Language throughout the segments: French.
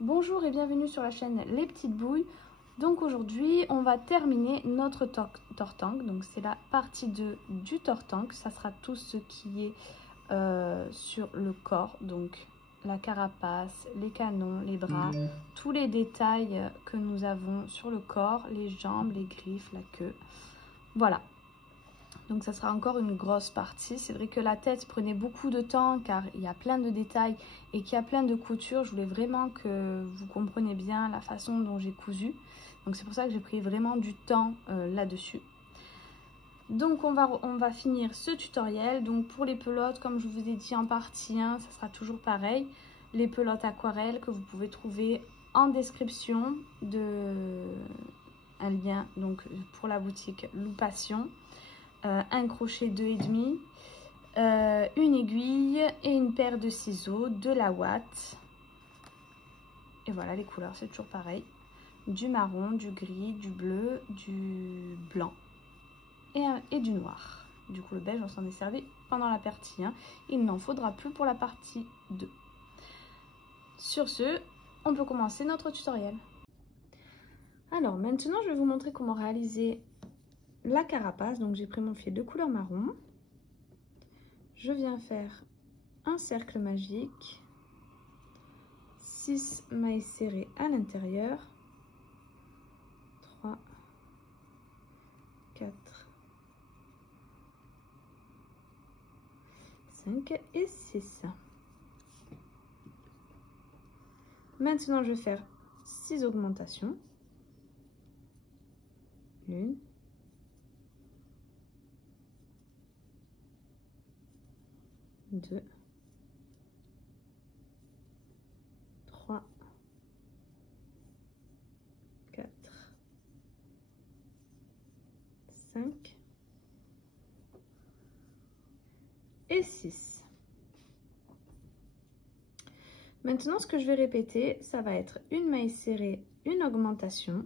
Bonjour et bienvenue sur la chaîne Les Petites Bouilles. Donc aujourd'hui on va terminer notre tortank. Donc c'est la partie 2 du tortank. Ça sera tout ce qui est sur le corps. Donc la carapace, les canons, les bras, tous les détails que nous avons sur le corps, les jambes, les griffes, la queue. Voilà. Donc ça sera encore une grosse partie. C'est vrai que la tête prenait beaucoup de temps car il y a plein de détails et qu'il y a plein de coutures. Je voulais vraiment que vous compreniez bien la façon dont j'ai cousu. Donc c'est pour ça que j'ai pris vraiment du temps là-dessus. Donc on va finir ce tutoriel. Donc pour les pelotes, comme je vous ai dit en partie 1, ça sera toujours pareil. Les pelotes aquarelles que vous pouvez trouver en description un lien donc pour la boutique Loupation. Un crochet 2,5, une aiguille et une paire de ciseaux, de la ouate. Et voilà, les couleurs, c'est toujours pareil. Du marron, du gris, du bleu, du blanc et du noir. Du coup, le beige, on s'en est servi pendant la partie 1. Il n'en faudra plus pour la partie 2. Sur ce, on peut commencer notre tutoriel. Alors, maintenant, je vais vous montrer comment réaliser la carapace. Donc j'ai pris mon fil de couleur marron, je viens faire un cercle magique, 6 mailles serrées à l'intérieur, 3, 4, 5 et 6. Maintenant je vais faire 6 augmentations, 1, 2, 3, 4, 5 et 6. Maintenant, ce que je vais répéter, ça va être une maille serrée, une augmentation.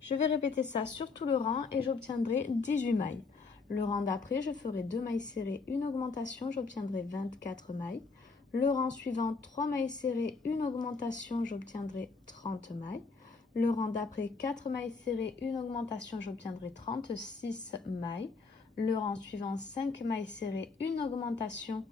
Je vais répéter ça sur tout le rang et j'obtiendrai 18 mailles. Le rang d'après, je ferai 2 mailles serrées, une augmentation, j'obtiendrai 24 mailles. Le rang suivant, 3 mailles serrées, une augmentation, j'obtiendrai 30 mailles. Le rang d'après, 4 mailles serrées, une augmentation, j'obtiendrai 36 mailles. Le rang suivant, 5 mailles serrées, une augmentation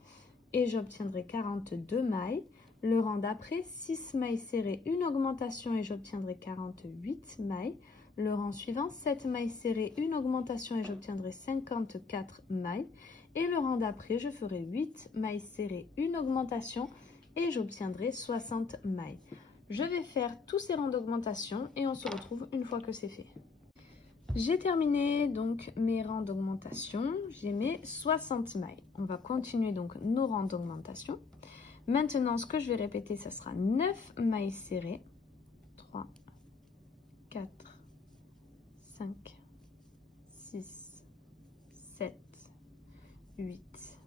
et j'obtiendrai 42 mailles. Le rang d'après, 6 mailles serrées, une augmentation et j'obtiendrai 48 mailles. Le rang suivant, 7 mailles serrées, une augmentation et j'obtiendrai 54 mailles. Et le rang d'après, je ferai 8 mailles serrées, une augmentation et j'obtiendrai 60 mailles. Je vais faire tous ces rangs d'augmentation et on se retrouve une fois que c'est fait. J'ai terminé donc mes rangs d'augmentation, j'ai mes 60 mailles. On va continuer donc nos rangs d'augmentation. Maintenant, ce que je vais répéter, ça sera 9 mailles serrées. 3, 4, 5, 6, 7, 8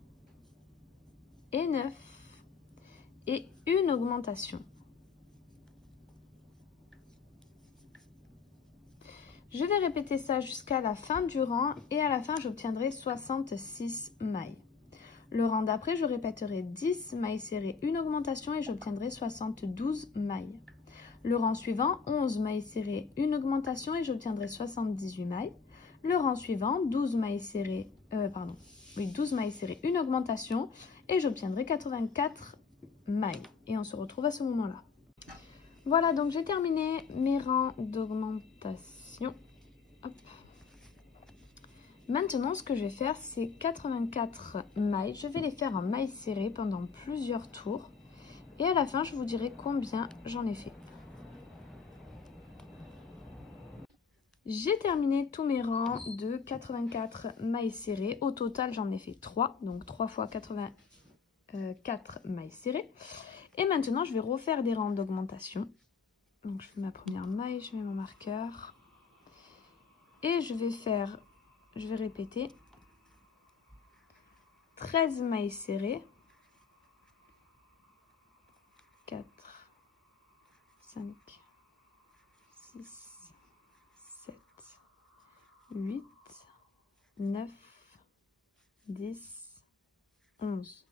et 9. Et une augmentation. Je vais répéter ça jusqu'à la fin du rang et à la fin, j'obtiendrai 66 mailles. Le rang d'après, je répéterai 10 mailles serrées, une augmentation et j'obtiendrai 72 mailles. Le rang suivant, 11 mailles serrées, une augmentation et j'obtiendrai 78 mailles. Le rang suivant, 12 mailles serrées, 12 mailles serrées, une augmentation et j'obtiendrai 84 mailles. Et on se retrouve à ce moment-là. Voilà, donc j'ai terminé mes rangs d'augmentation. Maintenant, ce que je vais faire, c'est 84 mailles. Je vais les faire en mailles serrées pendant plusieurs tours. Et à la fin, je vous dirai combien j'en ai fait. J'ai terminé tous mes rangs de 84 mailles serrées. Au total, j'en ai fait 3. Donc 3 fois 84 mailles serrées. Et maintenant, je vais refaire des rangs d'augmentation. Donc je fais ma première maille, je mets mon marqueur. Et je vais répéter 13 mailles serrées. 4, 5, 6, 7, 8, 9, 10, 11,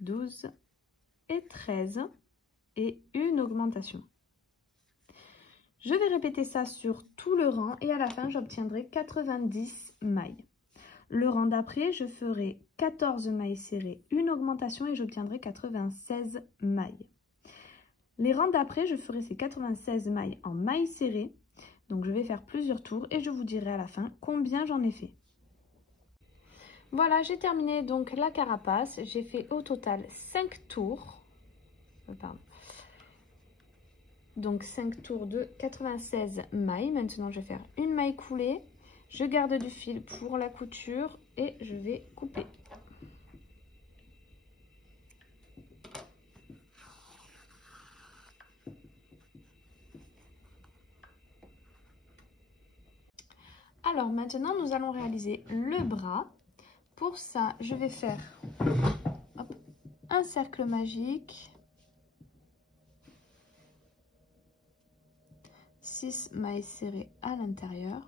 12 et 13. et une augmentation. Je vais répéter ça sur tout le rang et à la fin, j'obtiendrai 90 mailles. Le rang d'après, je ferai 14 mailles serrées, une augmentation et j'obtiendrai 96 mailles. Les rangs d'après, je ferai ces 96 mailles en mailles serrées. Donc, je vais faire plusieurs tours et je vous dirai à la fin combien j'en ai fait. Voilà, j'ai terminé donc la carapace. J'ai fait au total 5 tours. Donc 5 tours de 96 mailles. Maintenant, je vais faire une maille coulée. Je garde du fil pour la couture et je vais couper. Alors maintenant, nous allons réaliser le bras. Pour ça, je vais faire un cercle magique, 6 mailles serrées à l'intérieur,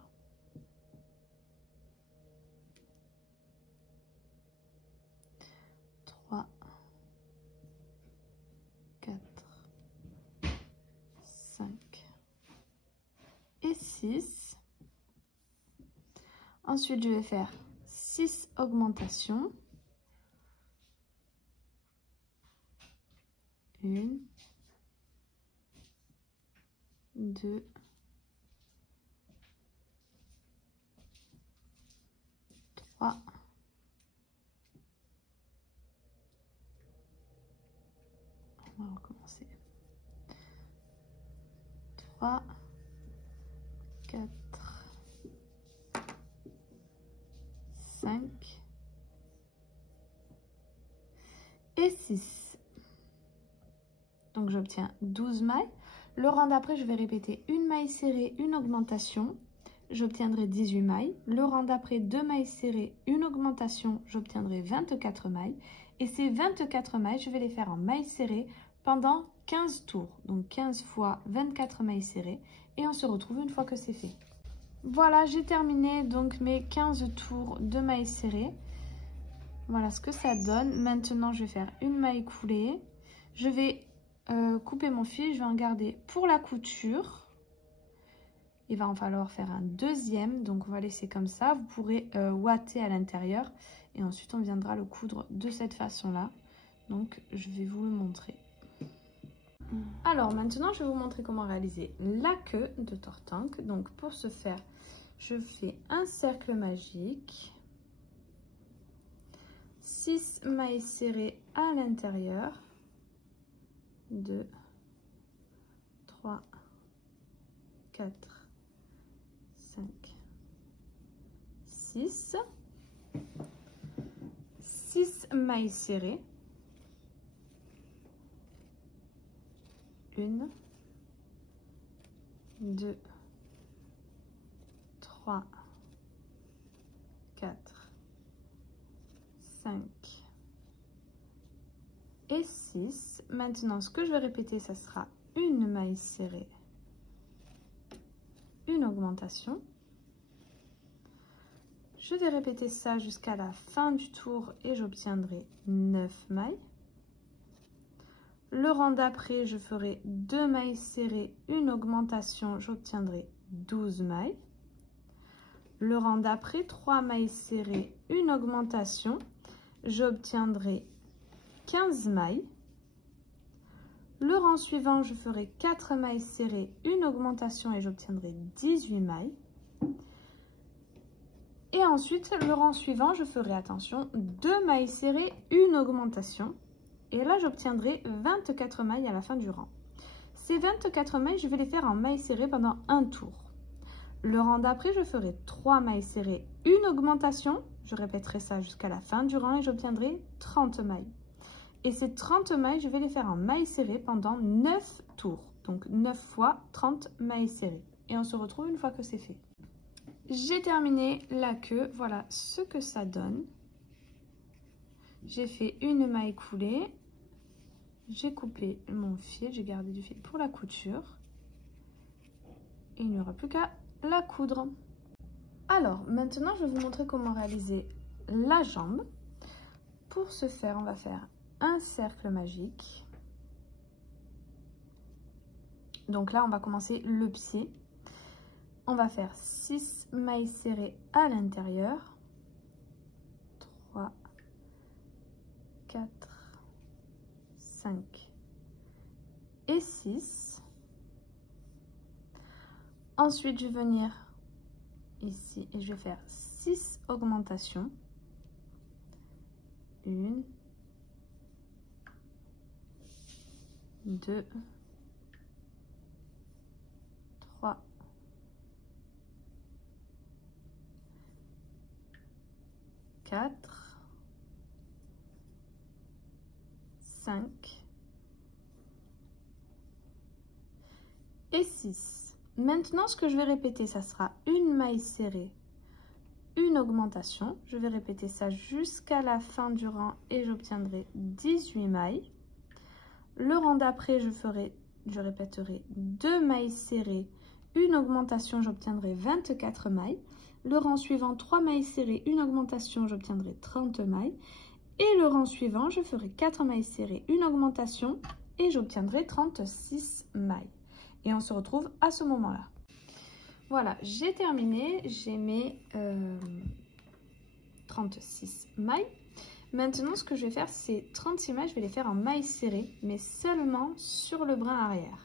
3, 4, 5 et 6. Ensuite, je vais faire 6 augmentations. 1, 2, 3, 3, 4, 5 et 6. Donc j'obtiens 12 mailles. Le rang d'après, je vais répéter une maille serrée, une augmentation. J'obtiendrai 18 mailles. Le rang d'après, 2 mailles serrées, une augmentation. J'obtiendrai 24 mailles. Et ces 24 mailles, je vais les faire en mailles serrées pendant 15 tours. Donc 15 fois 24 mailles serrées. Et on se retrouve une fois que c'est fait. Voilà, j'ai terminé donc mes 15 tours de mailles serrées. Voilà ce que ça donne. Maintenant, je vais faire une maille coulée. Je vais couper mon fil, je vais en garder pour la couture. Il va en falloir faire un deuxième, donc on va laisser comme ça. Vous pourrez ouater à l'intérieur et ensuite on viendra le coudre de cette façon-là. Donc je vais vous le montrer. Alors maintenant, je vais vous montrer comment réaliser la queue de Tortank. Donc pour ce faire, je fais un cercle magique, 6 mailles serrées à l'intérieur, 2, 3, 4, 5, 6, 6 mailles serrées, 1, 2, 3, 4, 5 et 6. Maintenant, ce que je vais répéter, ça sera une maille serrée, une augmentation. Je vais répéter ça jusqu'à la fin du tour et j'obtiendrai 9 mailles. Le rang d'après, je ferai 2 mailles serrées, une augmentation, j'obtiendrai 12 mailles. Le rang d'après, 3 mailles serrées, une augmentation, j'obtiendrai 15 mailles. Le rang suivant, je ferai 4 mailles serrées, une augmentation et j'obtiendrai 18 mailles. Et ensuite, le rang suivant, je ferai, attention, 2 mailles serrées, une augmentation. Et là, j'obtiendrai 24 mailles à la fin du rang. Ces 24 mailles, je vais les faire en mailles serrées pendant un tour. Le rang d'après, je ferai 3 mailles serrées, une augmentation. Je répéterai ça jusqu'à la fin du rang et j'obtiendrai 30 mailles. Et ces 30 mailles, je vais les faire en mailles serrées pendant 9 tours. Donc 9 fois 30 mailles serrées. Et on se retrouve une fois que c'est fait. J'ai terminé la queue. Voilà ce que ça donne. J'ai fait une maille coulée. J'ai coupé mon fil. J'ai gardé du fil pour la couture. Et il n'y aura plus qu'à la coudre. Alors, maintenant, je vais vous montrer comment réaliser la jambe. Pour ce faire, on va faire un cercle magique, Donc là, on va commencer le pied. On va faire 6 mailles serrées à l'intérieur. 3, 4, 5 et 6. Ensuite, je vais venir ici et je vais faire 6 augmentations. 1, 2, 3, 4, 5 et 6. Maintenant, ce que je vais répéter, ça sera une maille serrée, une augmentation. Je vais répéter ça jusqu'à la fin du rang et j'obtiendrai 18 mailles. Le rang d'après, je répéterai 2 mailles serrées, une augmentation, j'obtiendrai 24 mailles. Le rang suivant, 3 mailles serrées, une augmentation, j'obtiendrai 30 mailles. Et le rang suivant, je ferai 4 mailles serrées, une augmentation et j'obtiendrai 36 mailles. Et on se retrouve à ce moment-là. Voilà, j'ai terminé, j'ai mes 36 mailles. Maintenant, ce que je vais faire, c'est 36 mailles, je vais les faire en mailles serrées, mais seulement sur le brin arrière.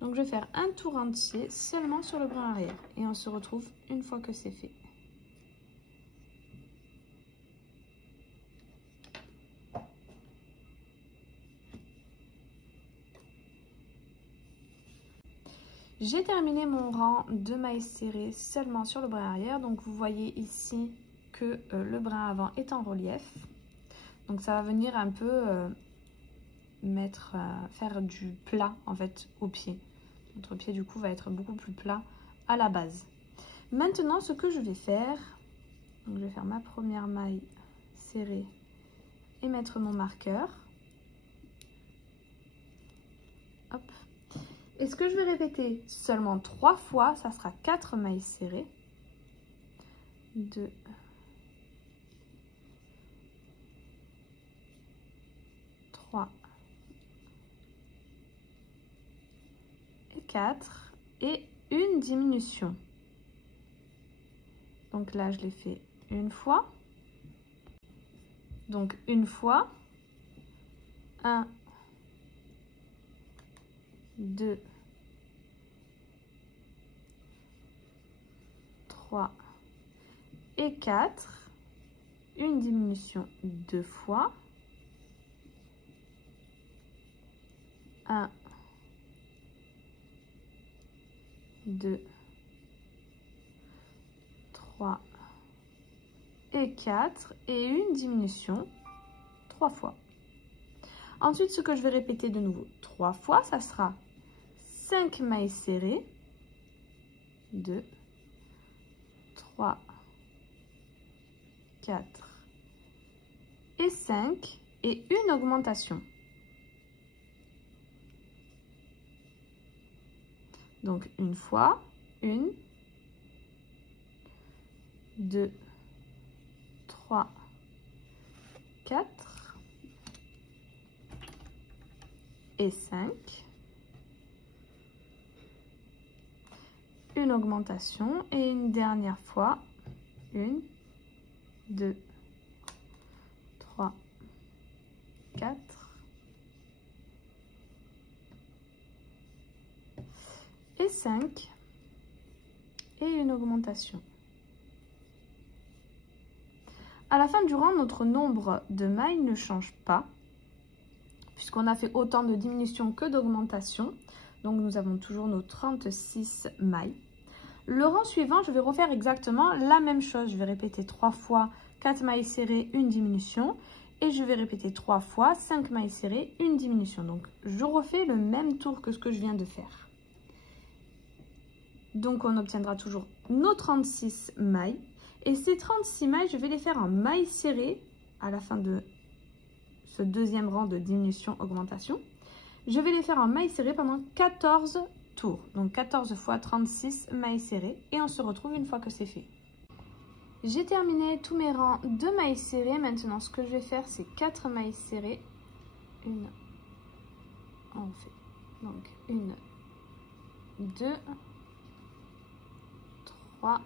Donc, je vais faire un tour entier seulement sur le brin arrière. Et on se retrouve une fois que c'est fait. J'ai terminé mon rang de mailles serrées seulement sur le brin arrière. Donc, vous voyez ici que le brin avant est en relief. Donc, ça va venir un peu faire du plat en fait au pied. Notre pied du coup va être beaucoup plus plat à la base. Maintenant, ce que je vais faire, donc je vais faire ma première maille serrée et mettre mon marqueur. Hop. Et ce que je vais répéter seulement 3 fois, ça sera 4 mailles serrées. 2, 3 et 4 et une diminution. Donc là, je l'ai fait une fois. Donc une fois. 1, 2, 3 et 4. Une diminution 2 fois. 1, 2, 3 et 4 et une diminution 3 fois. Ensuite, ce que je vais répéter de nouveau 3 fois, ça sera 5 mailles serrées, 2, 3, 4 et 5 et une augmentation. Donc une fois, 1, 2, 3, 4 et 5. Une augmentation et une dernière fois, 1, 2, 3, 4 et 5 et une augmentation. À la fin du rang, notre nombre de mailles ne change pas puisqu'on a fait autant de diminutions que d'augmentations. Donc nous avons toujours nos 36 mailles. Le rang suivant, je vais refaire exactement la même chose. Je vais répéter 3 fois 4 mailles serrées, une diminution. Et je vais répéter 3 fois 5 mailles serrées, une diminution. Donc je refais le même tour que ce que je viens de faire. Donc on obtiendra toujours nos 36 mailles. Et ces 36 mailles, je vais les faire en mailles serrées à la fin de ce deuxième rang de diminution-augmentation. Je vais les faire en mailles serrées pendant 14 tours. Donc 14 fois 36 mailles serrées. Et on se retrouve une fois que c'est fait. J'ai terminé tous mes rangs de mailles serrées. Maintenant, ce que je vais faire, c'est 4 mailles serrées. une, on fait donc une, 2, 3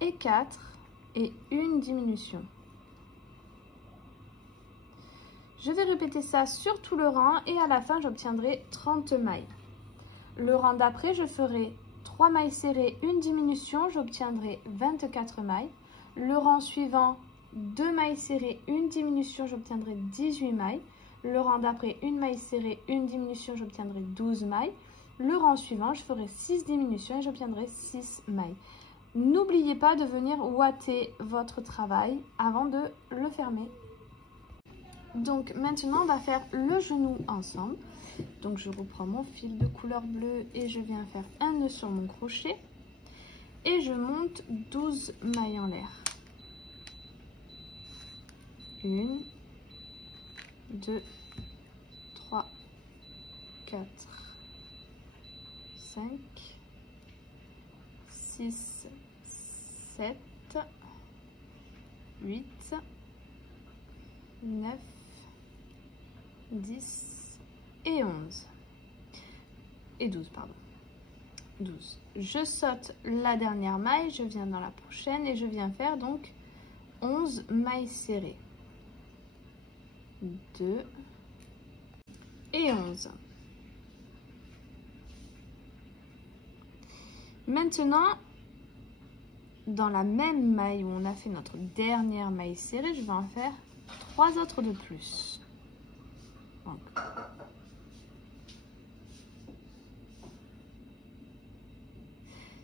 et 4 et une diminution. Je vais répéter ça sur tout le rang et à la fin j'obtiendrai 30 mailles. Le rang d'après, je ferai 3 mailles serrées, une diminution, j'obtiendrai 24 mailles. Le rang suivant, 2 mailles serrées, une diminution, j'obtiendrai 18 mailles. Le rang d'après, une maille serrée, une diminution, j'obtiendrai 12 mailles. Le rang suivant, je ferai 6 diminutions et j'obtiendrai 6 mailles. N'oubliez pas de venir ouater votre travail avant de le fermer. Donc maintenant, on va faire le genou ensemble. Donc je reprends mon fil de couleur bleue et je viens faire un nœud sur mon crochet. Et je monte 12 mailles en l'air. 1, 2, 3, 4, 5, 6, 7, 8, 9, 10 et 11. Et 12, pardon. 12. Je saute la dernière maille, je viens dans la prochaine et je viens faire donc 11 mailles serrées. 2 et 11. Maintenant, dans la même maille où on a fait notre dernière maille serrée, je vais en faire 3 autres de plus. Donc,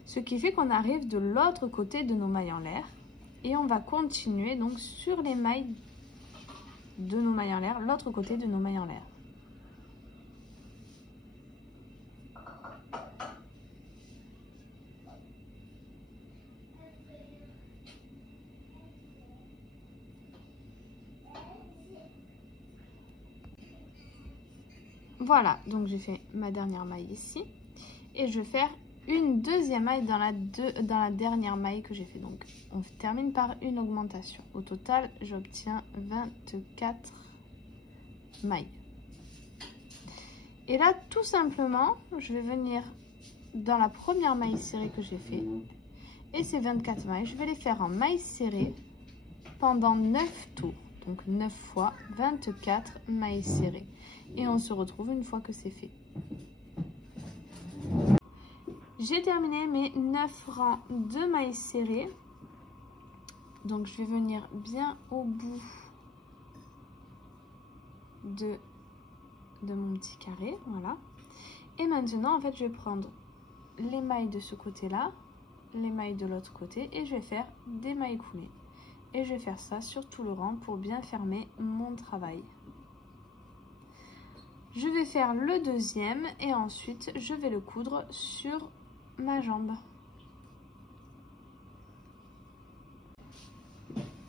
ce qui fait qu'on arrive de l'autre côté de nos mailles en l'air et on va continuer donc sur les mailles de nos mailles en l'air, l'autre côté de nos mailles en l'air. Voilà, donc j'ai fait ma dernière maille ici et je vais faire une deuxième maille dans la dernière maille que j'ai fait. Donc on termine par une augmentation. Au total, j'obtiens 24 mailles. Et là, tout simplement, je vais venir dans la première maille serrée que j'ai fait. Et ces 24 mailles, je vais les faire en maille serrée pendant 9 tours. Donc 9 fois 24 mailles serrées. Et on se retrouve une fois que c'est fait. J'ai terminé mes 9 rangs de mailles serrées. Donc je vais venir bien au bout de mon petit carré, voilà. Et maintenant, en fait, je vais prendre les mailles de ce côté-là, les mailles de l'autre côté, et je vais faire des mailles coulées. Et je vais faire ça sur tout le rang pour bien fermer mon travail. Je vais faire le deuxième et ensuite, je vais le coudre sur ma jambe.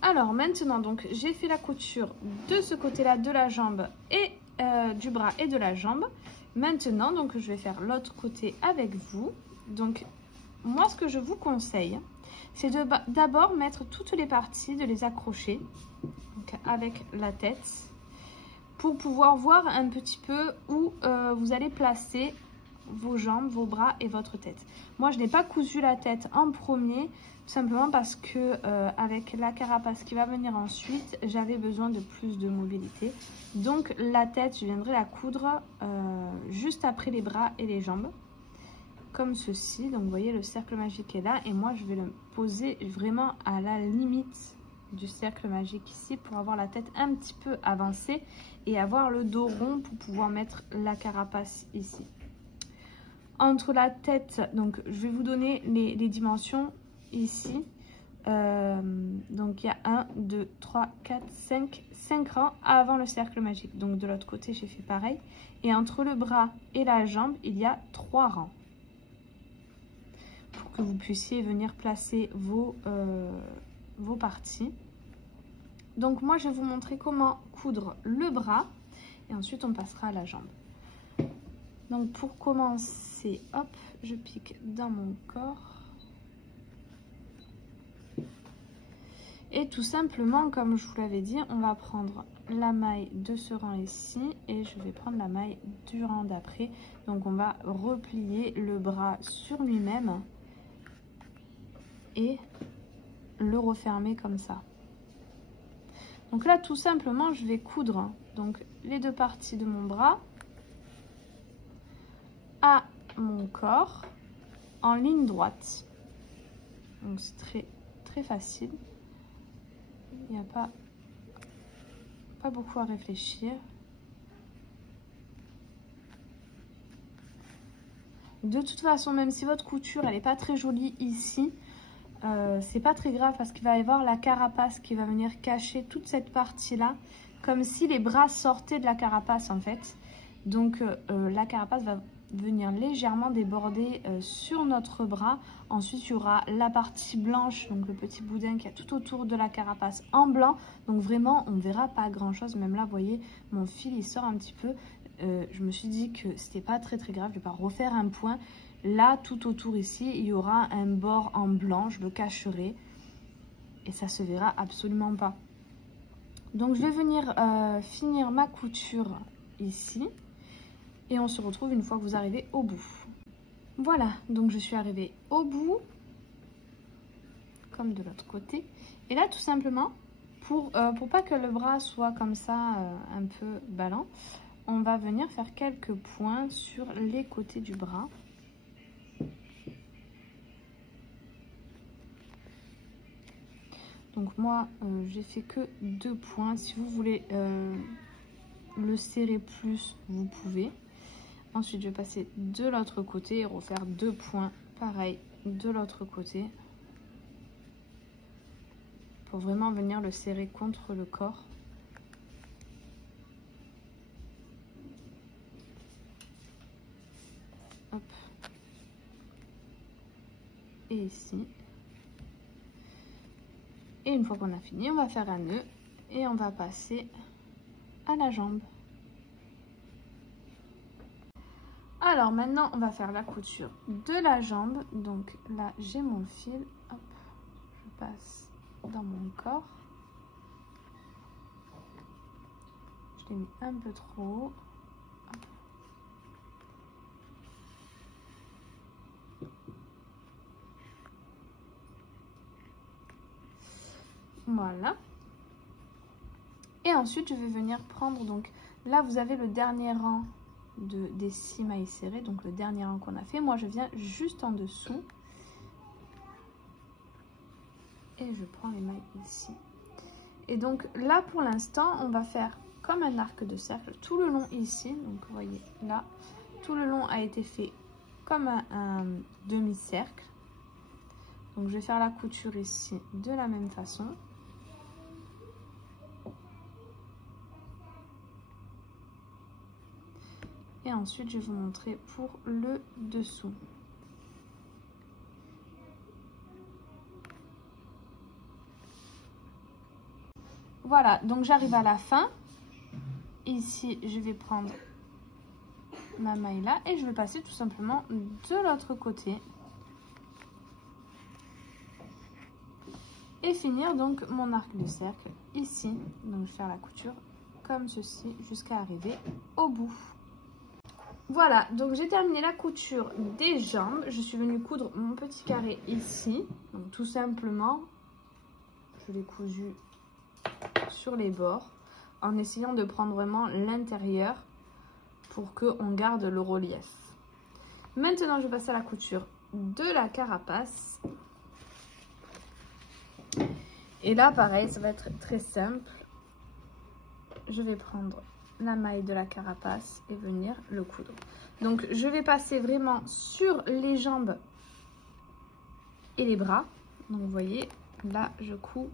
Alors maintenant, donc j'ai fait la couture de ce côté-là de la jambe et du bras et de la jambe. Maintenant, donc je vais faire l'autre côté avec vous. Donc moi, ce que je vous conseille, c'est d'abord mettre toutes les parties, de les accrocher donc, avec la tête pour pouvoir voir un petit peu où vous allez placer vos jambes, vos bras et votre tête. Moi, je n'ai pas cousu la tête en premier, tout simplement parce que avec la carapace qui va venir ensuite, j'avais besoin de plus de mobilité. Donc la tête, je viendrai la coudre juste après les bras et les jambes, comme ceci. Donc vous voyez, le cercle magique est là et moi je vais le poser vraiment à la limite du cercle magique ici pour avoir la tête un petit peu avancée et avoir le dos rond pour pouvoir mettre la carapace ici. Entre la tête, donc je vais vous donner les dimensions ici. Donc il y a 1, 2, 3, 4, 5 rangs avant le cercle magique. Donc de l'autre côté, j'ai fait pareil. Et entre le bras et la jambe, il y a 3 rangs. Pour que vous puissiez venir placer vos parties. Donc moi, je vais vous montrer comment coudre le bras. Et ensuite, on passera à la jambe. Donc pour commencer, hop, je pique dans mon corps. Et tout simplement, comme je vous l'avais dit, on va prendre la maille de ce rang ici et je vais prendre la maille du rang d'après. Donc on va replier le bras sur lui-même et le refermer comme ça. Donc là, tout simplement, je vais coudre donc les deux parties de mon bras à mon corps en ligne droite. Donc c'est très facile. Il n'y a pas beaucoup à réfléchir. De toute façon, même si votre couture elle n'est pas très jolie ici, c'est pas très grave parce qu'il va y avoir la carapace qui va venir cacher toute cette partie là, comme si les bras sortaient de la carapace en fait. Donc la carapace va venir légèrement déborder sur notre bras. Ensuite il y aura la partie blanche, donc le petit boudin qui est tout autour de la carapace en blanc. Donc vraiment on ne verra pas grand chose. Même là vous voyez mon fil il sort un petit peu. Je me suis dit que c'était pas très grave, je vais pas refaire un point. Là tout autour ici il y aura un bord en blanc, je le cacherai et ça se verra absolument pas. Donc je vais venir finir ma couture ici et on se retrouve une fois que vous arrivez au bout. Voilà, donc je suis arrivée au bout comme de l'autre côté et là tout simplement pour pas que le bras soit comme ça un peu ballant, on va venir faire quelques points sur les côtés du bras. Donc moi j'ai fait que 2 points. Si vous voulez le serrer plus, vous pouvez. Ensuite je vais passer de l'autre côté et refaire 2 points pareil de l'autre côté pour vraiment venir le serrer contre le corps. Hop. Et ici. Et une fois qu'on a fini, on va faire un nœud et on va passer à la jambe. Alors maintenant, on va faire la couture de la jambe. Donc là, j'ai mon fil. Hop, je passe dans mon corps. Je l'ai mis un peu trop haut. Hop. Voilà. Et ensuite, je vais venir prendre, donc là, vous avez le dernier rang des 6 mailles serrées, donc le dernier rang qu'on a fait. Moi, je viens juste en dessous. Et je prends les mailles ici. Et donc là, pour l'instant, on va faire comme un arc de cercle tout le long ici. Donc, vous voyez, là, tout le long a été fait comme un demi-cercle. Donc, je vais faire la couture ici de la même façon. Et ensuite, je vais vous montrer pour le dessous. Voilà, donc j'arrive à la fin. Ici, je vais prendre ma maille là et je vais passer tout simplement de l'autre côté. Et finir donc mon arc de cercle ici. Donc, je vais faire la couture comme ceci jusqu'à arriver au bout. Voilà, donc j'ai terminé la couture des jambes. Je suis venue coudre mon petit carré ici. Donc tout simplement, je l'ai cousu sur les bords en essayant de prendre vraiment l'intérieur pour qu'on garde le relief. Maintenant, je vais passer à la couture de la carapace. Et là, pareil, ça va être très simple. Je vais prendre la maille de la carapace et venir le coudre. Donc je vais passer vraiment sur les jambes et les bras. Donc vous voyez, là je couds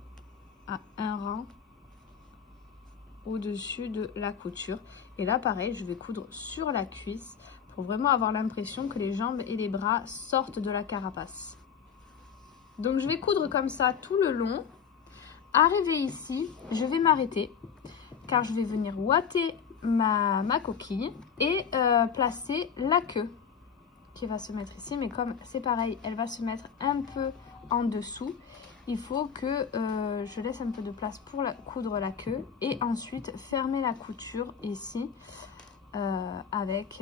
à un rang au-dessus de la couture. Et là pareil, je vais coudre sur la cuisse pour vraiment avoir l'impression que les jambes et les bras sortent de la carapace. Donc je vais coudre comme ça tout le long. Arrivé ici, je vais m'arrêter car je vais venir ouater ma coquille et placer la queue qui va se mettre ici. Mais comme c'est pareil, elle va se mettre un peu en dessous. il faut que je laisse un peu de place pour coudre la queue et ensuite fermer la couture ici avec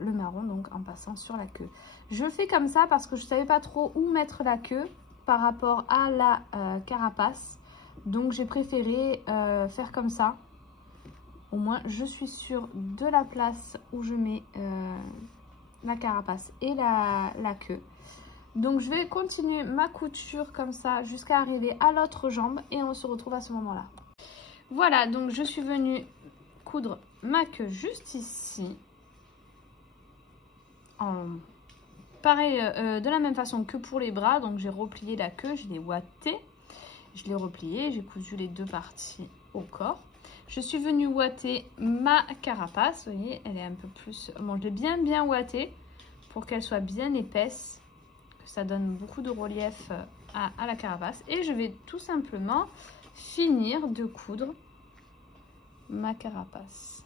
le marron, donc en passant sur la queue. Je fais comme ça parce que je ne savais pas trop où mettre la queue par rapport à la carapace, donc j'ai préféré faire comme ça. Au moins je suis sûre de la place où je mets la carapace et la queue. Donc je vais continuer ma couture comme ça jusqu'à arriver à l'autre jambe et on se retrouve à ce moment là. Voilà, donc je suis venue coudre ma queue juste ici, pareil de la même façon que pour les bras. Donc j'ai replié la queue, je l'ai ouatée, je l'ai repliée, j'ai cousu les deux parties au corps. Je suis venue ouater ma carapace, vous voyez, elle est un peu plus, bon, je l'ai bien ouatée pour qu'elle soit bien épaisse, que ça donne beaucoup de relief à la carapace. Et je vais tout simplement finir de coudre ma carapace.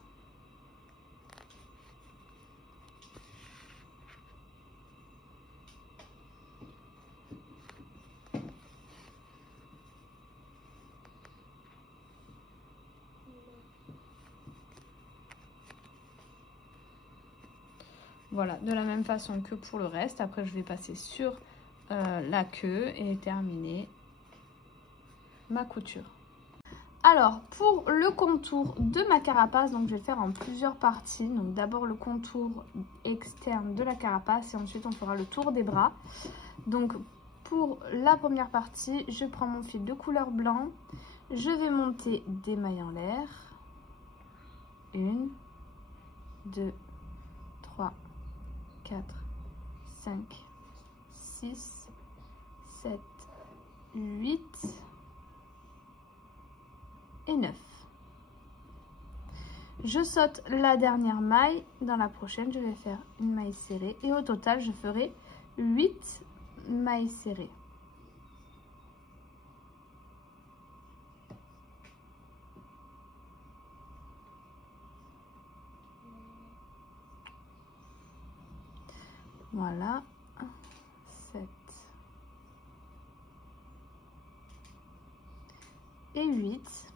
Voilà, de la même façon que pour le reste. Après, je vais passer sur la queue et terminer ma couture. Alors, pour le contour de ma carapace, donc je vais le faire en plusieurs parties. Donc d'abord le contour externe de la carapace et ensuite on fera le tour des bras. Donc pour la première partie, je prends mon fil de couleur blanc. Je vais monter des mailles en l'air. 1, 2, 3, 4, 5, 6, 7, 8 et 9. Je saute la dernière maille. Dans la prochaine, je vais faire une maille serrée et au total, je ferai 8 mailles serrées. Voilà, 7 et 8.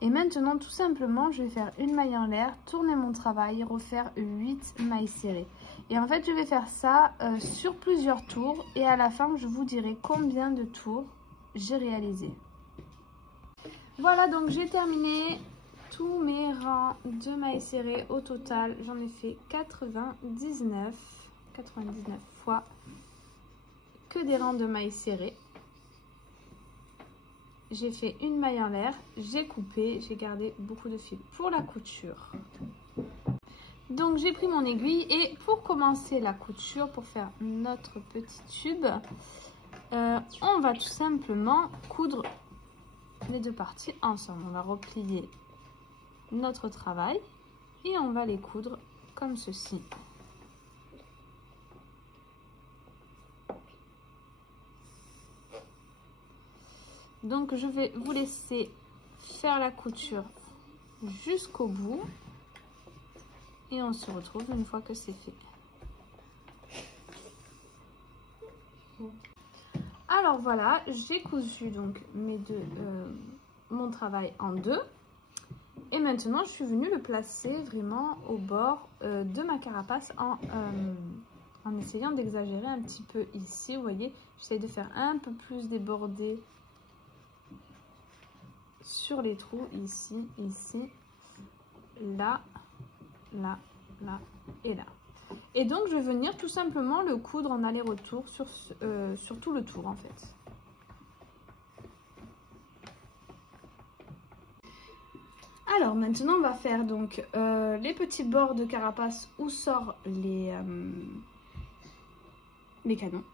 Et maintenant, tout simplement, je vais faire une maille en l'air, tourner mon travail et refaire 8 mailles serrées. Et en fait, je vais faire ça sur plusieurs tours et à la fin, je vous dirai combien de tours j'ai réalisé. Voilà, donc j'ai terminé tous mes rangs de mailles serrées. Au total, j'en ai fait 99 fois que des rangs de mailles serrées. J'ai fait une maille en l'air, j'ai coupé, j'ai gardé beaucoup de fil pour la couture. Donc j'ai pris mon aiguille et pour commencer la couture, pour faire notre petit tube, on va tout simplement coudre les deux parties ensemble. On va replier notre travail et on va les coudre comme ceci. Donc je vais vous laisser faire la couture jusqu'au bout et on se retrouve une fois que c'est fait. Alors voilà, j'ai cousu donc mon travail en deux et maintenant je suis venue le placer vraiment au bord de ma carapace en essayant d'exagérer un petit peu ici. Vous voyez, j'essaie de faire un peu plus déborder sur les trous, ici, là, là, là et là. Et donc je vais venir tout simplement le coudre en aller-retour sur tout le tour en fait. Alors maintenant on va faire donc les petits bords de carapace où sortent les canons.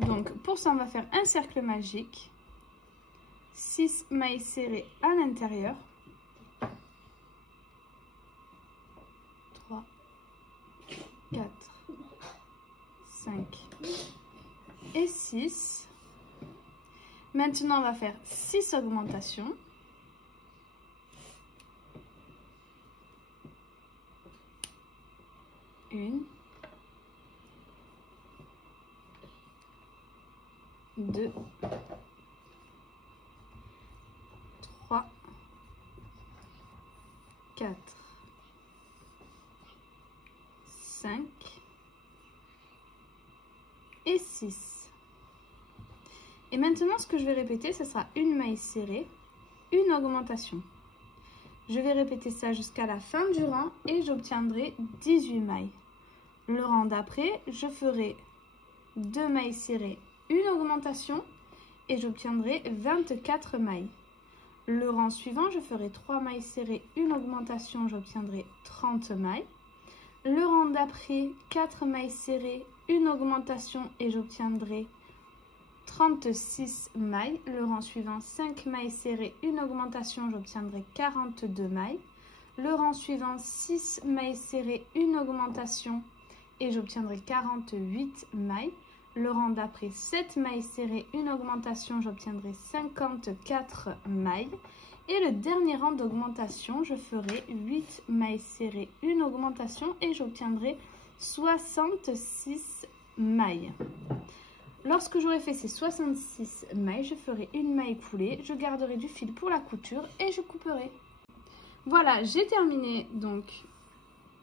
Donc pour ça on va faire un cercle magique. 6 mailles serrées à l'intérieur, 3, 4, 5 et 6. Maintenant, on va faire 6 augmentations. Une, 2, 4, 5 et 6. Et maintenant, ce que je vais répéter, ce sera une maille serrée, une augmentation. Je vais répéter ça jusqu'à la fin du rang et j'obtiendrai 18 mailles. Le rang d'après, je ferai 2 mailles serrées, une augmentation et j'obtiendrai 24 mailles. Le rang suivant, je ferai 3 mailles serrées, une augmentation, j'obtiendrai 30 mailles. Le rang d'après, 4 mailles serrées, une augmentation et j'obtiendrai 36 mailles. Le rang suivant, 5 mailles serrées, une augmentation, j'obtiendrai 42 mailles. Le rang suivant, 6 mailles serrées, une augmentation et j'obtiendrai 48 mailles. Le rang d'après, 7 mailles serrées, une augmentation, j'obtiendrai 54 mailles. Et le dernier rang d'augmentation, je ferai 8 mailles serrées, une augmentation et j'obtiendrai 66 mailles. Lorsque j'aurai fait ces 66 mailles, je ferai une maille coulée, je garderai du fil pour la couture et je couperai. Voilà, j'ai terminé donc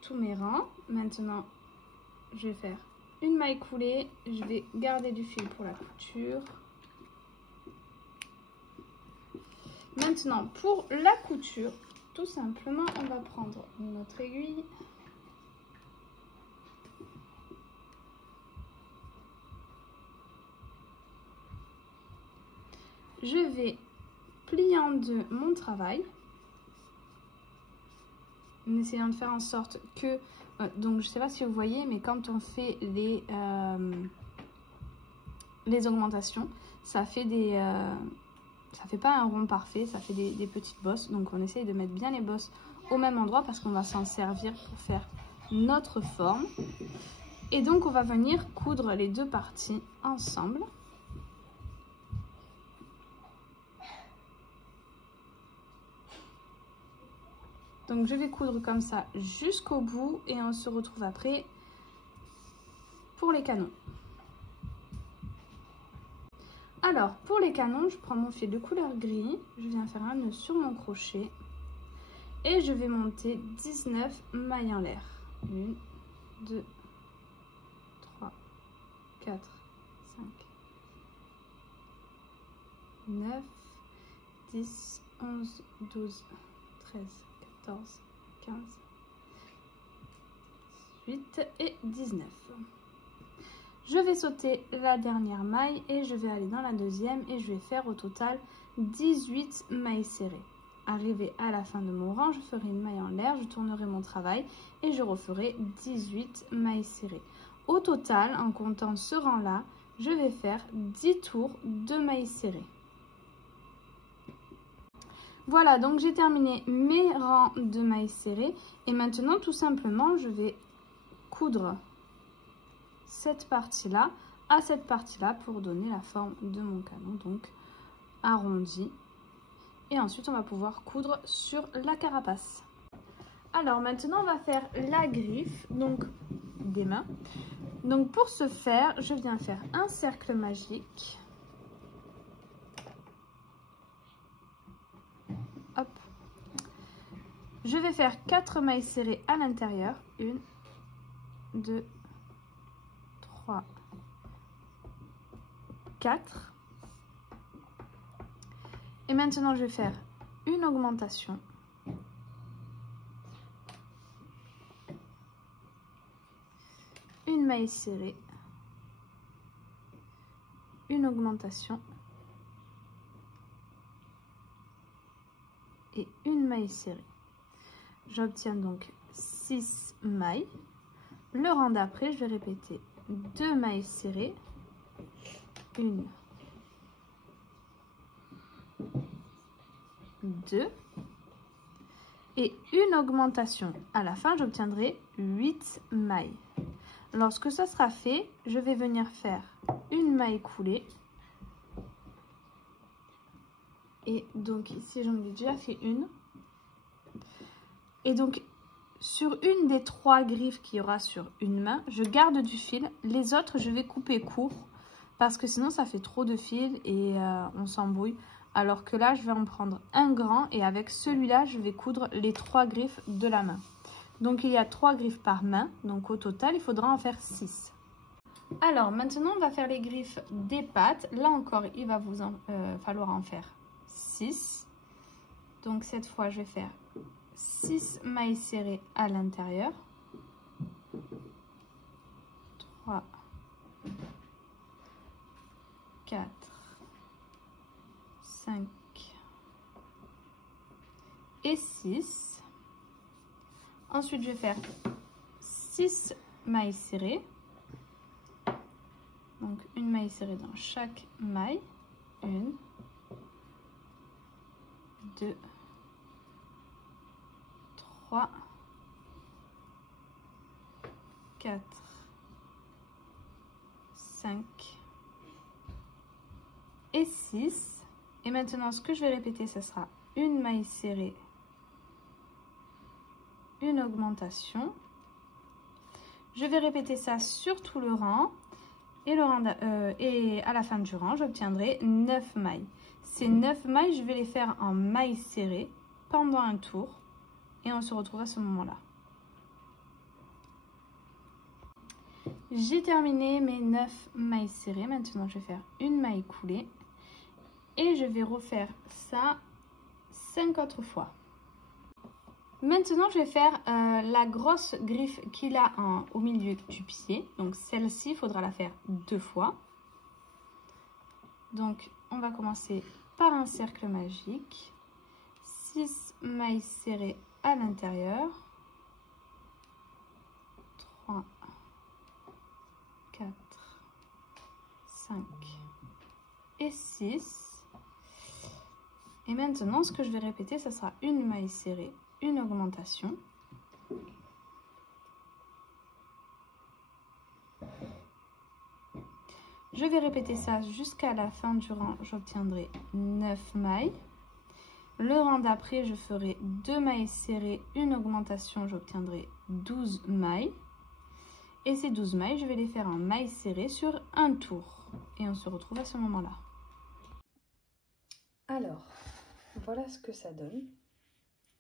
tous mes rangs. Maintenant, je vais faire une maille coulée, je vais garder du fil pour la couture. Maintenant, pour la couture, tout simplement, on va prendre notre aiguille. Je vais plier en deux mon travail, en essayant de faire en sorte que, donc je ne sais pas si vous voyez, mais quand on fait les augmentations, ça fait ça fait pas un rond parfait, ça fait des petites bosses. Donc on essaye de mettre bien les bosses au même endroit parce qu'on va s'en servir pour faire notre forme. Et donc on va venir coudre les deux parties ensemble. Donc je vais coudre comme ça jusqu'au bout et on se retrouve après pour les canons. Alors pour les canons, je prends mon fil de couleur gris, je viens faire un nœud sur mon crochet et je vais monter 19 mailles en l'air. 1, 2, 3, 4, 5, 9, 10, 11, 12, 13, 14, 15, 18 et 19. Je vais sauter la dernière maille et je vais aller dans la deuxième et je vais faire au total 18 mailles serrées. Arrivé à la fin de mon rang, je ferai une maille en l'air, je tournerai mon travail et je referai 18 mailles serrées. Au total, en comptant ce rang-là, je vais faire 10 tours de mailles serrées. Voilà, donc j'ai terminé mes rangs de mailles serrées et maintenant tout simplement je vais coudre cette partie-là à cette partie-là pour donner la forme de mon canon, donc arrondi. Et ensuite on va pouvoir coudre sur la carapace. Alors maintenant on va faire la griffe, donc des mains. Donc pour ce faire, je viens faire un cercle magique. Hop. Je vais faire 4 mailles serrées à l'intérieur. 1, 2, 3, 4. Et maintenant, je vais faire une augmentation. Une maille serrée. Une augmentation. Et une maille serrée. J'obtiens donc 6 mailles. Le rang d'après, je vais répéter 2 mailles serrées. 1, 2 et une augmentation. À la fin, j'obtiendrai 8 mailles. Lorsque ça sera fait, je vais venir faire une maille coulée. Et donc ici, j'en ai déjà fait une. Et donc, sur une des 3 griffes qu'il y aura sur une main, je garde du fil. Les autres, je vais couper court parce que sinon, ça fait trop de fil et on s'embrouille alors que là je vais en prendre un grand et avec celui-là je vais coudre les 3 griffes de la main. Donc il y a 3 griffes par main, donc au total il faudra en faire 6. Alors maintenant on va faire les griffes des pattes. Là encore il va vous falloir en faire 6. Donc cette fois je vais faire 6 mailles serrées à l'intérieur. 3, 4, 5 et 6. Ensuite je vais faire 6 mailles serrées. Donc une maille serrée dans chaque maille. 1, 2, 3, 4, 5 et 6. Et maintenant ce que je vais répéter, ce sera une maille serrée, une augmentation. Je vais répéter ça sur tout le rang. Et à la fin du rang, j'obtiendrai 9 mailles. Ces 9 mailles, je vais les faire en mailles serrées pendant un tour. Et on se retrouve à ce moment-là. J'ai terminé mes 9 mailles serrées. Maintenant, je vais faire une maille coulée. Et je vais refaire ça 5 autres fois. Maintenant, je vais faire la grosse griffe qu'il a au milieu du pied. Donc, celle-ci, il faudra la faire 2 fois. Donc, on va commencer par un cercle magique. 6 mailles serrées à l'intérieur. 3, 4, 5 et 6. Et maintenant, ce que je vais répéter, ça sera une maille serrée, une augmentation. Je vais répéter ça jusqu'à la fin du rang, j'obtiendrai 9 mailles. Le rang d'après, je ferai 2 mailles serrées, une augmentation, j'obtiendrai 12 mailles. Et ces 12 mailles, je vais les faire en mailles serrées sur un tour. Et on se retrouve à ce moment-là. Alors, voilà ce que ça donne.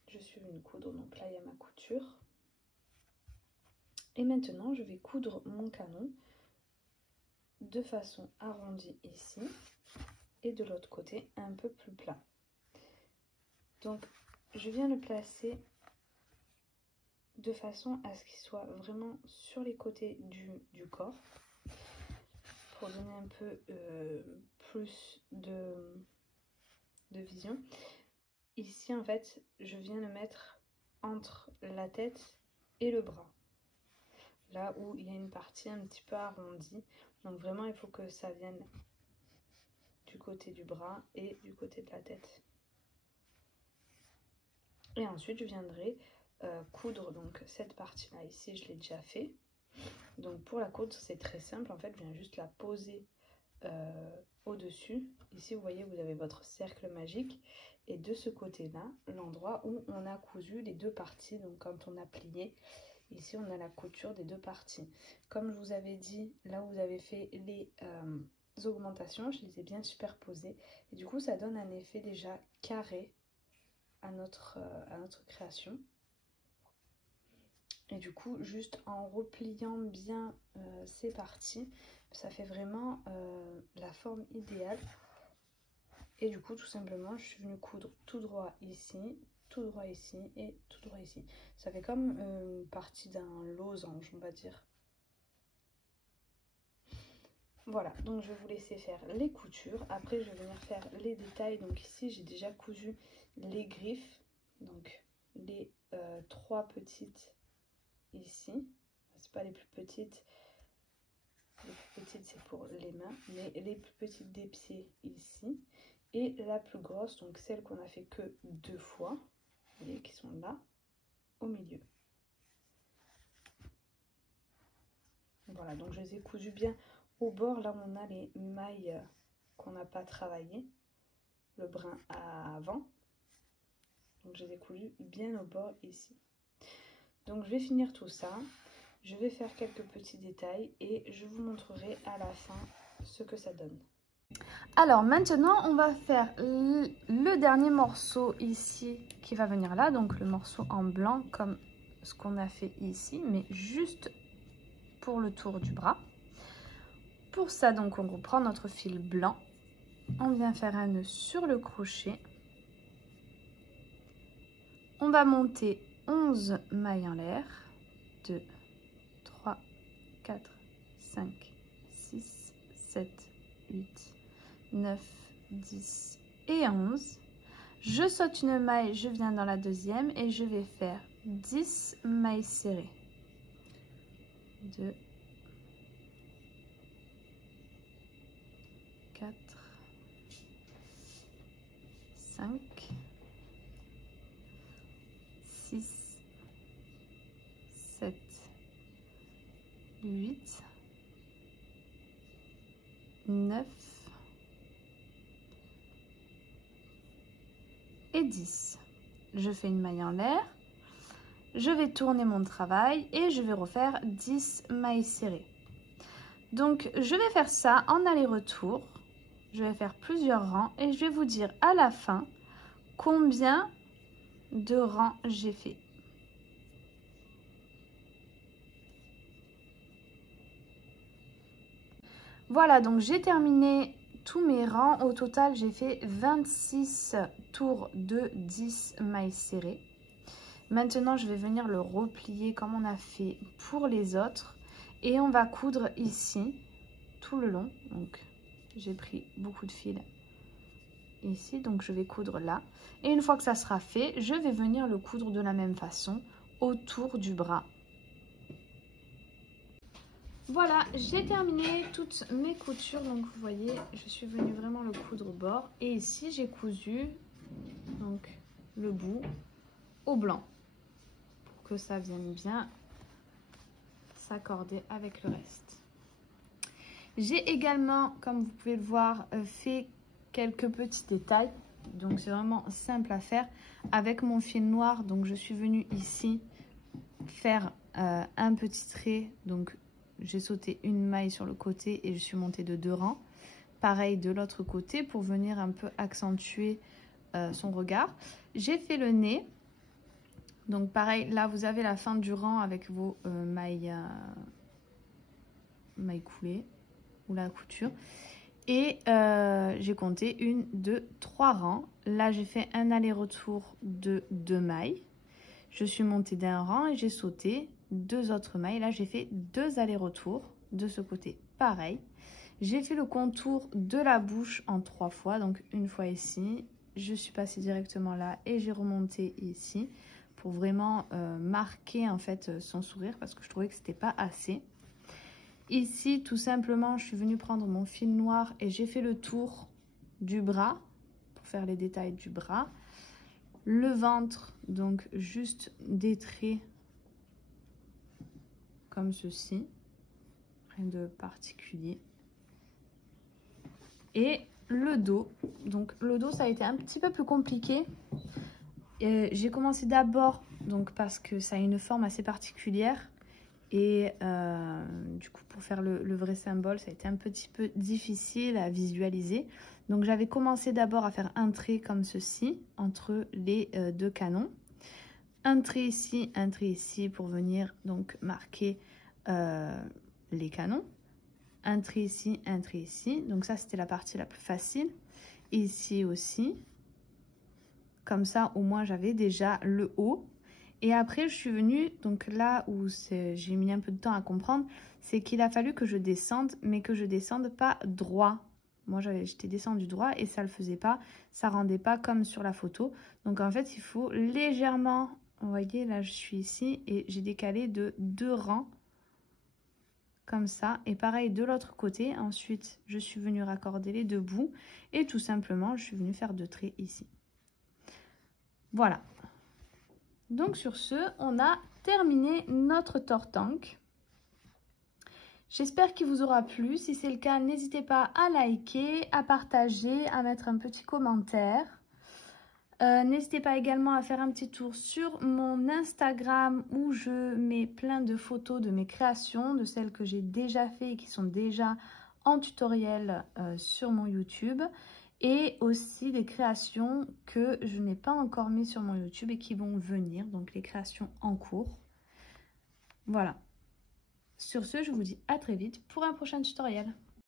Je suis venue coudre, donc là il y a ma couture. Et maintenant, je vais coudre mon canon de façon arrondie ici et de l'autre côté un peu plus plat. Donc, je viens le placer de façon à ce qu'il soit vraiment sur les côtés du corps pour donner un peu plus de vision. Ici, en fait, je viens le mettre entre la tête et le bras. Là où il y a une partie un petit peu arrondie. Donc vraiment, il faut que ça vienne du côté du bras et du côté de la tête. Et ensuite, je viendrai coudre donc cette partie-là. Ici, je l'ai déjà fait. Donc pour la coudre, c'est très simple. En fait, je viens juste la poser au-dessus. Ici, vous voyez, vous avez votre cercle magique. Et de ce côté-là, l'endroit où on a cousu les deux parties. Donc quand on a plié, ici, on a la couture des deux parties. Comme je vous avais dit, là où vous avez fait les augmentations, je les ai bien superposées. Et du coup, ça donne un effet déjà carré à notre création. Et du coup, juste en repliant bien ces parties, ça fait vraiment la forme idéale. Et du coup, tout simplement, je suis venue coudre tout droit ici, tout droit ici et tout droit ici. Ça fait comme une partie d'un losange, on va dire. Voilà, donc je vais vous laisser faire les coutures. Après, je vais venir faire les détails. Donc ici, j'ai déjà cousu les griffes. Donc les 3 petites ici. C'est pas les plus petites. Les plus petites, c'est pour les mains. Mais les plus petites des pieds ici. Et la plus grosse, donc celle qu'on a fait que 2 fois. Vous voyez, qui sont là, au milieu. Voilà, donc je les ai cousues bien au bord, là où on a les mailles qu'on n'a pas travaillées, le brin avant. Donc je les ai cousues bien au bord ici. Donc je vais finir tout ça, je vais faire quelques petits détails et je vous montrerai à la fin ce que ça donne. Alors maintenant, on va faire le dernier morceau ici qui va venir là, donc le morceau en blanc comme ce qu'on a fait ici, mais juste pour le tour du bras. Pour ça, donc, on reprend notre fil blanc, on vient faire un nœud sur le crochet, on va monter 11 mailles en l'air, 2, 3, 4, 5, 6, 7, 8, 9, 10 et 11. Je saute une maille, je viens dans la deuxième et je vais faire 10 mailles serrées. 2, 4, 5, 6, 7, 8, 9 et 10. Je fais une maille en l'air, je vais tourner mon travail et je vais refaire 10 mailles serrées. Donc je vais faire ça en aller-retour, je vais faire plusieurs rangs et je vais vous dire à la fin combien de rangs j'ai fait. Voilà, donc j'ai terminé tous mes rangs. Au total, j'ai fait 26 tours de 10 mailles serrées. Maintenant, je vais venir le replier comme on a fait pour les autres. Et on va coudre ici, tout le long. Donc, j'ai pris beaucoup de fil ici, donc je vais coudre là. Et une fois que ça sera fait, je vais venir le coudre de la même façon autour du bras. Voilà, j'ai terminé toutes mes coutures, donc vous voyez, je suis venue vraiment le coudre au bord. Et ici, j'ai cousu donc le bout au blanc pour que ça vienne bien s'accorder avec le reste. J'ai également, comme vous pouvez le voir, fait quelques petits détails. Donc c'est vraiment simple à faire avec mon fil noir. Donc je suis venue ici faire un petit trait, donc j'ai sauté une maille sur le côté et je suis montée de 2 rangs. Pareil de l'autre côté pour venir un peu accentuer son regard. J'ai fait le nez. Donc pareil, là vous avez la fin du rang avec vos mailles coulées ou la couture. Et j'ai compté 1, 2, 3 rangs. Là j'ai fait un aller-retour de 2 mailles. Je suis montée d'un rang et j'ai sauté 2 autres mailles. Là, j'ai fait 2 allers-retours de ce côté. Pareil. J'ai fait le contour de la bouche en 3 fois. Donc, une fois ici. Je suis passée directement là et j'ai remonté ici pour vraiment marquer en fait son sourire parce que je trouvais que c'était pas assez. Ici, tout simplement, je suis venue prendre mon fil noir et j'ai fait le tour du bras pour faire les détails du bras. Le ventre, donc juste des traits comme ceci, rien de particulier. Et le dos, donc le dos ça a été un petit peu plus compliqué. J'ai commencé d'abord donc parce que ça a une forme assez particulière et du coup pour faire le vrai symbole ça a été un petit peu difficile à visualiser. Donc j'avais commencé d'abord à faire un trait comme ceci entre les 2 canons, un trait ici pour venir donc marquer les canons, un trait ici, donc ça c'était la partie la plus facile. Ici aussi, comme ça au moins j'avais déjà le haut. Et après je suis venue, donc là où j'ai mis un peu de temps à comprendre, c'est qu'il a fallu que je descende, mais que je descende pas droit. Moi j'étais descendue droit et ça le faisait pas, ça rendait pas comme sur la photo. Donc en fait il faut légèrement, vous voyez là je suis ici et j'ai décalé de 2 rangs comme ça. Et pareil de l'autre côté, ensuite je suis venue raccorder les 2 bouts et tout simplement je suis venue faire 2 traits ici. Voilà. Donc sur ce, on a terminé notre tortank. J'espère qu'il vous aura plu. Si c'est le cas, n'hésitez pas à liker, à partager, à mettre un petit commentaire. N'hésitez pas également à faire un petit tour sur mon Instagram où je mets plein de photos de mes créations, de celles que j'ai déjà fait et qui sont déjà en tutoriel sur mon YouTube et aussi des créations que je n'ai pas encore mis sur mon YouTube et qui vont venir, donc les créations en cours. Voilà. Sur ce, je vous dis à très vite pour un prochain tutoriel.